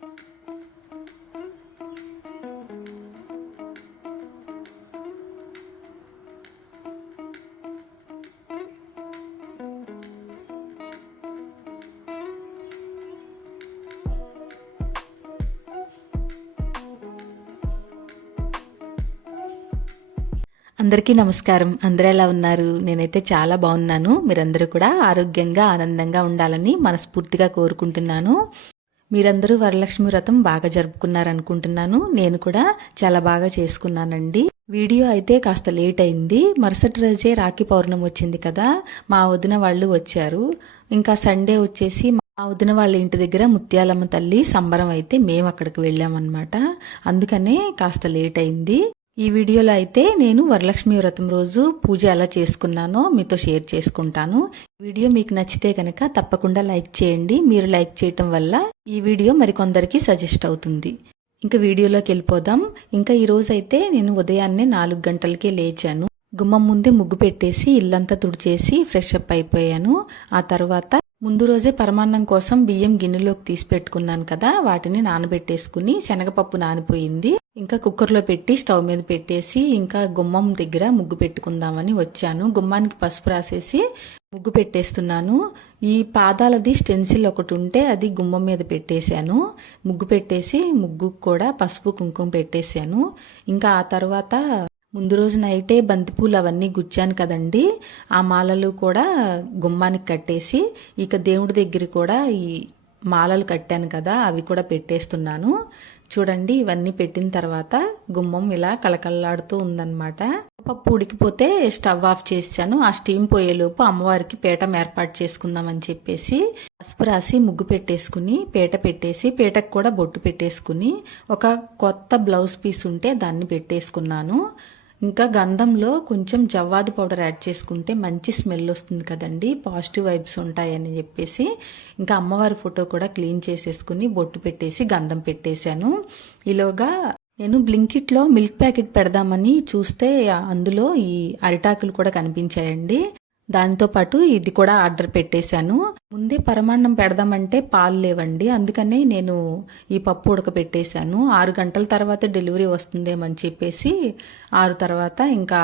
అందరికీ నమస్కారం. అందరూ ఎలా ఉన్నారు? నేనైతే చాలా బాగున్నాను. మీరందరూ కూడా ఆరోగ్యంగా ఆనందంగా ఉండాలని మనస్ఫూర్తిగా కోరుకుంటున్నాను. మీరందరూ వరలక్ష్మి వ్రతం బాగా జరుపుకున్నారనుకుంటున్నాను. నేను కూడా చాలా బాగా చేసుకున్నానండి. వీడియో అయితే కాస్త లేట్ అయింది. మరుసటి రోజే రాఖీ పౌర్ణమి వచ్చింది కదా, మా వదిన వాళ్ళు వచ్చారు. ఇంకా సండే వచ్చేసి మా వదిన వాళ్ళ ఇంటి దగ్గర ముత్యాలమ్మ తల్లి సంబరం అయితే మేము అక్కడికి వెళ్ళామన్నమాట. అందుకనే కాస్త లేట్ అయింది. ఈ వీడియోలో అయితే నేను వరలక్ష్మి వ్రతం రోజు పూజ ఎలా చేసుకున్నానో మీతో షేర్ చేసుకుంటాను. వీడియో మీకు నచ్చితే కనుక తప్పకుండా లైక్ చేయండి. మీరు లైక్ చేయటం వల్ల ఈ వీడియో మరికొందరికి సజెస్ట్ అవుతుంది. ఇంకా వీడియోలోకి వెళ్ళిపోదాం. ఇంకా ఈ రోజు అయితే నేను ఉదయాన్నే 4 గంటలకే లేచాను. గుమ్మం ముందే ముగ్గు పెట్టేసి ఇల్లంతా తుడిచేసి ఫ్రెష్ అప్ అయిపోయాను. ఆ తర్వాత ముందు రోజే పరమాన్నం కోసం బియ్యం గిన్నెలోకి తీసి పెట్టుకున్నాను కదా, వాటిని నానబెట్టేసుకుని శనగపప్పు నానిపోయింది. ఇంకా కుక్కర్లో పెట్టి స్టవ్ మీద పెట్టేసి ఇంకా గుమ్మం దగ్గర ముగ్గు పెట్టుకుందామని వచ్చాను. గుమ్మానికి పసుపు రాసేసి ముగ్గు పెట్టేస్తున్నాను. ఈ పాదాలది స్టెన్సిల్ ఒకటి ఉంటే అది గుమ్మం మీద పెట్టేశాను. ముగ్గు పెట్టేసి ముగ్గుకు కూడా పసుపు కుంకుమ పెట్టేశాను. ఇంకా ఆ తర్వాత ముందు రోజు నైటే బంతిపూలు అవన్నీ గుచ్చాను కదండి, ఆ మాలలు కూడా గుమ్మానికి కట్టేసి ఇక దేవుడి దగ్గర కూడా ఈ మాలలు కట్టాను కదా అవి కూడా పెట్టేస్తున్నాను. చూడండి, ఇవన్నీ పెట్టిన తర్వాత గుమ్మం ఇలా కళకళలాడుతూ ఉందన్నమాట. పప్పు ఉడికిపోతే స్టవ్ ఆఫ్ చేశాను. ఆ స్టీమ్ పోయేలోపు అమ్మవారికి పీఠం ఏర్పాటు చేసుకుందామని చెప్పేసి పసుపు రాసి ముగ్గు పెట్టేసుకుని పీట పెట్టేసి పీటకు కూడా బొట్టు పెట్టేసుకుని ఒక కొత్త బ్లౌజ్ పీస్ ఉంటే దాన్ని పెట్టేసుకున్నాను. ఇంకా గంధంలో కొంచెం జవ్వాది పౌడర్ యాడ్ చేసుకుంటే మంచి స్మెల్ వస్తుంది కదండి, పాజిటివ్ వైబ్స్ ఉంటాయని చెప్పేసి ఇంకా అమ్మవారి ఫోటో కూడా క్లీన్ చేసేసుకుని బొట్టు పెట్టేసి గంధం పెట్టేశాను. ఈలోగా నేను బ్లింకిట్లో మిల్క్ ప్యాకెట్ పెడదామని చూస్తే అందులో ఈ అరిటాకులు కూడా కనిపించాయండి. దాంతో పాటు ఇది కూడా ఆర్డర్ పెట్టేశాను. ముందే పరమాన్నం పెడదామంటే పాలు లేవండి, అందుకనే నేను ఈ పప్పు ఉడకబెట్టేశాను. 6 గంటల తర్వాత డెలివరీ వస్తుందేమని చెప్పేసి 6 తర్వాత ఇంకా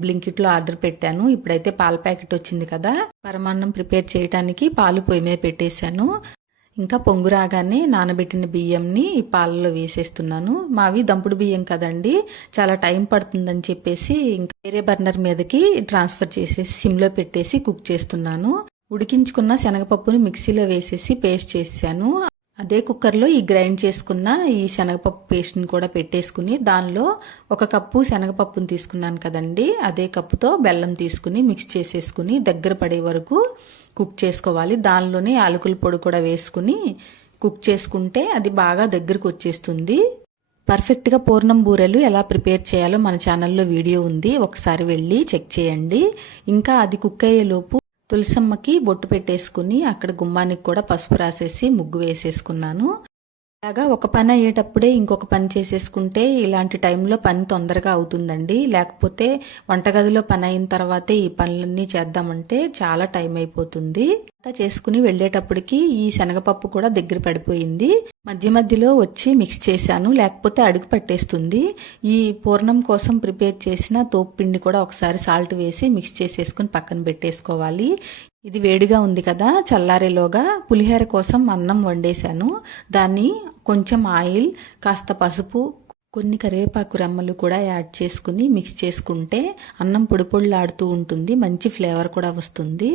బ్లింకిట్లో ఆర్డర్ పెట్టాను. ఇప్పుడైతే పాల ప్యాకెట్ వచ్చింది కదా, పరమాన్నం ప్రిపేర్ చేయడానికి పాలు పొయ్యి మీద పెట్టేశాను. ఇంకా పొంగు రాగానే నానబెట్టిన బియ్యంని ఈ పాలలో వేసేస్తున్నాను. మావి దంపుడు బియ్యం కదండి, చాలా టైం పడుతుందని చెప్పేసి ఇంకా వేరే బర్నర్ మీదకి ట్రాన్స్ఫర్ చేసేసి సిమ్లో పెట్టేసి కుక్ చేస్తున్నాను. ఉడికించుకున్న శనగపప్పుని మిక్సీలో వేసేసి పేస్ట్ చేసాను. అదే కుక్కర్లో ఈ గ్రైండ్ చేసుకున్న ఈ శనగపప్పు పేస్ట్ని కూడా పెట్టేసుకుని దానిలో 1 కప్పు శనగపప్పుని తీసుకున్నాను కదండి, అదే కప్పుతో బెల్లం తీసుకుని మిక్స్ చేసేసుకుని దగ్గర పడే వరకు కుక్ చేసుకోవాలి. దానిలోనే యాలకుల పొడి కూడా వేసుకుని కుక్ చేసుకుంటే అది బాగా దగ్గరకు వచ్చేస్తుంది. పర్ఫెక్ట్గా పూర్ణం బూరెలు ఎలా ప్రిపేర్ చేయాలో మన ఛానల్లో వీడియో ఉంది, ఒకసారి వెళ్ళి చెక్ చేయండి. ఇంకా అది కుక్ అయ్యేలోపు తులసమ్మకి బొట్టు పెట్టేసుకుని అక్కడ గుమ్మానికి కూడా పసుపు రాసేసి ముగ్గు వేసేసుకున్నాను. అలాగా ఒక పని అయ్యేటప్పుడే ఇంకొక పని చేసేసుకుంటే ఇలాంటి టైంలో పని తొందరగా అవుతుందండి. లేకపోతే వంటగదిలో పని అయిన తర్వాతే ఈ పనులన్నీ చేద్దామంటే చాలా టైం అయిపోతుంది. అంతా చేసుకుని వెళ్ళేటప్పటికి ఈ శనగపప్పు కూడా దగ్గర పడిపోయింది. మధ్య మధ్యలో వచ్చి మిక్స్ చేశాను, లేకపోతే అడుగు పట్టేస్తుంది. ఈ పూర్ణం కోసం ప్రిపేర్ చేసిన తోపు పిండి కూడా ఒకసారి సాల్ట్ వేసి మిక్స్ చేసేసుకుని పక్కన పెట్టేసుకోవాలి. ఇది వేడిగా ఉంది కదా, చల్లారేలోగా పులిహోర కోసం అన్నం వండేశాను. దాన్ని కొంచెం ఆయిల్, కాస్త పసుపు, కొన్ని కరివేపాకు రెమ్మలు కూడా యాడ్ చేసుకుని మిక్స్ చేసుకుంటే అన్నం పొడిపొడిలాడుతూ ఉంటుంది, మంచి ఫ్లేవర్ కూడా వస్తుంది.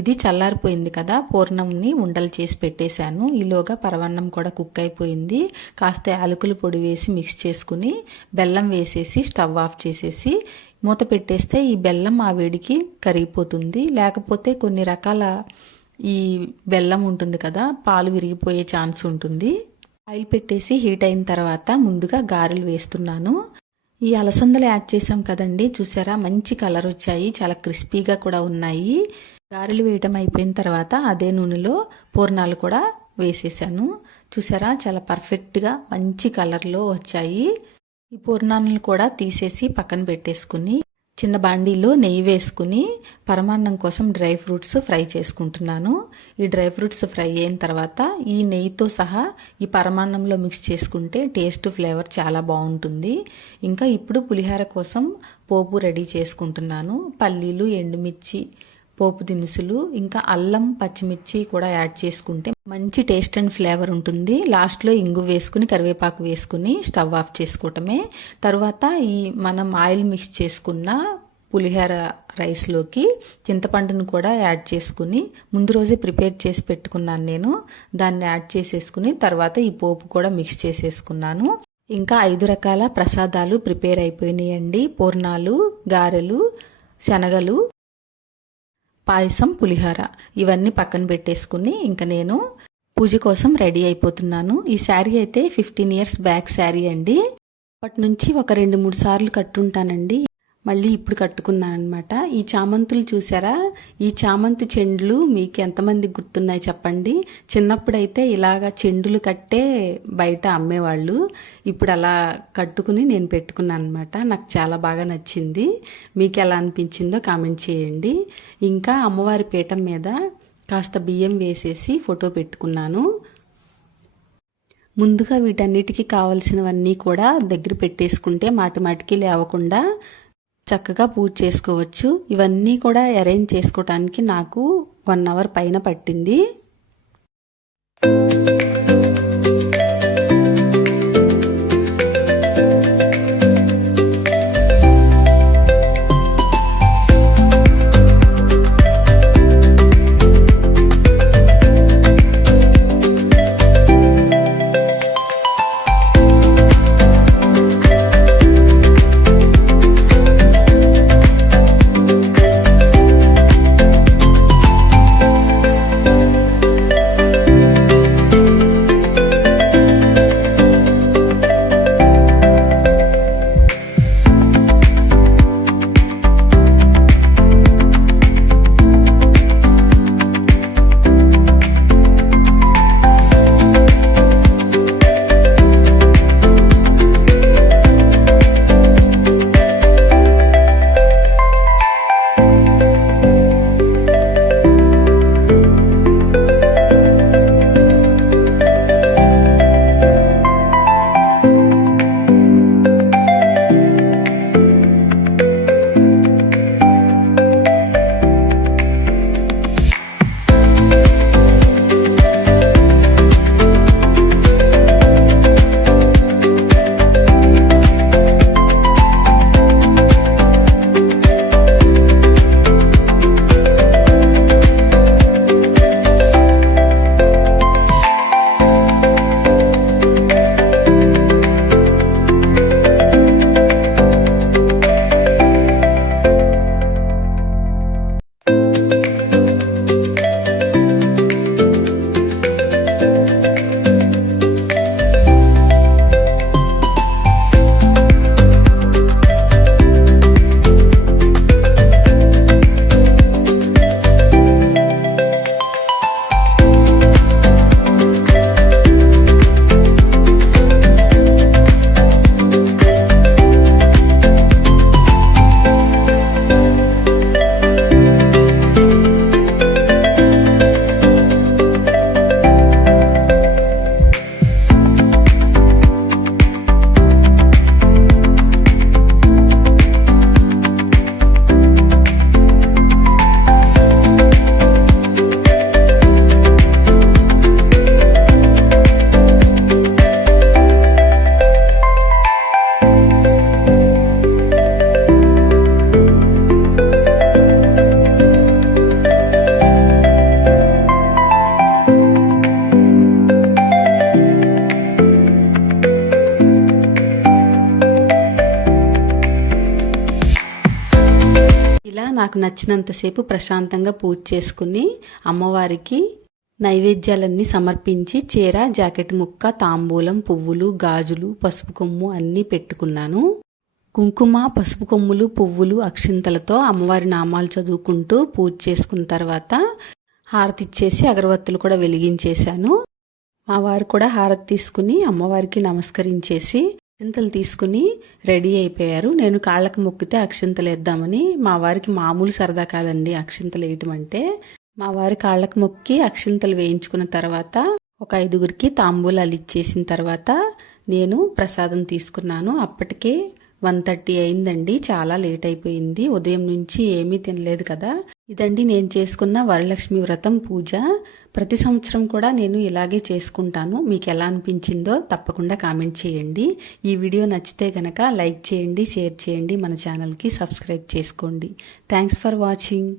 ఇది చల్లారిపోయింది కదా, పూర్ణంని ఉండలు చేసి పెట్టేశాను. ఈలోగా పరవన్నం కూడా కుక్ అయిపోయింది. కాస్త యాలకుల పొడి వేసి మిక్స్ చేసుకుని బెల్లం వేసేసి స్టవ్ ఆఫ్ చేసేసి మూత పెట్టేస్తే ఈ బెల్లం ఆ వేడికి కరిగిపోతుంది. లేకపోతే కొన్ని రకాల ఈ బెల్లం ఉంటుంది కదా, పాలు విరిగిపోయే ఛాన్స్ ఉంటుంది. ఆయిల్ పెట్టేసి హీట్ అయిన తర్వాత ముందుగా గారెలు వేస్తున్నాను. ఈ అలసందలు యాడ్ చేసాం కదండి, చూసారా మంచి కలర్ వచ్చాయి, చాలా క్రిస్పీగా కూడా ఉన్నాయి. గారెలు వేయటం అయిపోయిన తర్వాత అదే నూనెలో పూర్ణాలు కూడా వేసేసాను. చూసారా చాలా పర్ఫెక్ట్గా మంచి కలర్లో వచ్చాయి. ఈ పూర్ణాలను కూడా తీసేసి పక్కన పెట్టేసుకుని చిన్న బాండీలో నెయ్యి వేసుకుని పరమాన్నం కోసం డ్రై ఫ్రూట్స్ ఫ్రై చేసుకుంటున్నాను. ఈ డ్రై ఫ్రూట్స్ ఫ్రై అయిన తర్వాత ఈ నెయ్యితో సహా ఈ పరమాన్నంలో మిక్స్ చేసుకుంటే టేస్ట్ ఫ్లేవర్ చాలా బాగుంటుంది. ఇంకా ఇప్పుడు పులిహోర కోసం పోపు రెడీ చేసుకుంటున్నాను. పల్లీలు, ఎండుమిర్చి, పోపు దినుసులు, ఇంకా అల్లం, పచ్చిమిర్చి కూడా యాడ్ చేసుకుంటే మంచి టేస్ట్ అండ్ ఫ్లేవర్ ఉంటుంది. లాస్ట్లో ఇంగు వేసుకుని కరివేపాకు వేసుకుని స్టవ్ ఆఫ్ చేసుకోవటమే. తర్వాత ఈ మనం ఆయిల్ మిక్స్ చేసుకున్న పులిహోర రైస్లోకి చింతపండును కూడా యాడ్ చేసుకుని ముందు రోజే ప్రిపేర్ చేసి పెట్టుకున్నాను నేను. దాన్ని యాడ్ చేసేసుకుని తర్వాత ఈ పోపు కూడా మిక్స్ చేసేసుకున్నాను. ఇంకా 5 రకాల ప్రసాదాలు ప్రిపేర్ అయిపోయినాయండి. పూర్ణాలు, గారెలు, శనగలు, పాయసం, పులిహోర ఇవన్నీ పక్కన పెట్టేసుకుని ఇంకా నేను పూజ కోసం రెడీ అయిపోతున్నాను. ఈ శారీ అయితే 15 ఇయర్స్ బ్యాక్ శారీ అండి. అప్పటి నుంచి ఒక 2-3 సార్లు కట్టుంటానండి. మళ్ళీ ఇప్పుడు కట్టుకున్నాను అనమాట. ఈ చామంతులు చూసారా? ఈ చామంతి చెండ్లు మీకు ఎంతమందికి గుర్తున్నాయి చెప్పండి. చిన్నప్పుడైతే ఇలాగా చెండులు కట్టే బయట అమ్మేవాళ్ళు. ఇప్పుడు అలా కట్టుకుని నేను పెట్టుకున్నాను అనమాట. నాకు చాలా బాగా నచ్చింది. మీకు ఎలా అనిపించిందో కామెంట్ చేయండి. ఇంకా అమ్మవారి పీఠం మీద కాస్త బియ్యం వేసేసి ఫోటో పెట్టుకున్నాను. ముందుగా వీటన్నిటికీ కావలసినవన్నీ కూడా దగ్గర పెట్టేసుకుంటే మాటిమాటికి లేవకుండా చక్కగా పూజ చేసుకోవచ్చు. ఇవన్నీ కూడా అరేంజ్ చేసుకోవటానికి నాకు 1 అవర్ పైన పట్టింది. నాకు నచ్చినంతసేపు ప్రశాంతంగా పూజ చేసుకుని అమ్మవారికి నైవేద్యాలన్నీ సమర్పించి చీర, జాకెట్ ముక్క, తాంబూలం, పువ్వులు, గాజులు, పసుపు కొమ్ము అన్నీ పెట్టుకున్నాను. కుంకుమ, పసుపు కొమ్ములు, పువ్వులు, అక్షింతలతో అమ్మవారి నామాలు చదువుకుంటూ పూజ చేసుకున్న తర్వాత హారతి ఇచ్చేసి అగరవత్తులు కూడా వెలిగించేశాను. మా వారు కూడా హారతి తీసుకుని అమ్మవారికి నమస్కరించేసి అక్షింతలు తీసుకుని రెడీ అయిపోయారు. నేను కాళ్ళకు మొక్కితే అక్షింతలు వేద్దామని. మా వారికి మామూలు సరదా కాదండి అక్షింతలు వేయటం అంటే. మా వారి కాళ్ళకు మొక్కి అక్షింతలు వేయించుకున్న తర్వాత ఒక 5గురికి తాంబూలాలు ఇచ్చేసిన తర్వాత నేను ప్రసాదం తీసుకున్నాను. అప్పటికే 1:30 అయిందండి. చాలా లేట్ అయిపోయింది. ఉదయం నుంచి ఏమీ తినలేదు కదా. ఇదండి నేను చేసుకున్న వరలక్ష్మి వ్రతం పూజ. ప్రతి సంవత్సరం కూడా నేను ఇలాగే చేసుకుంటాను. మీకు ఎలా అనిపించిందో తప్పకుండా కామెంట్ చేయండి. ఈ వీడియో నచ్చితే గనక లైక్ చేయండి, షేర్ చేయండి, మన ఛానల్కి సబ్స్క్రైబ్ చేసుకోండి. Thanks for watching.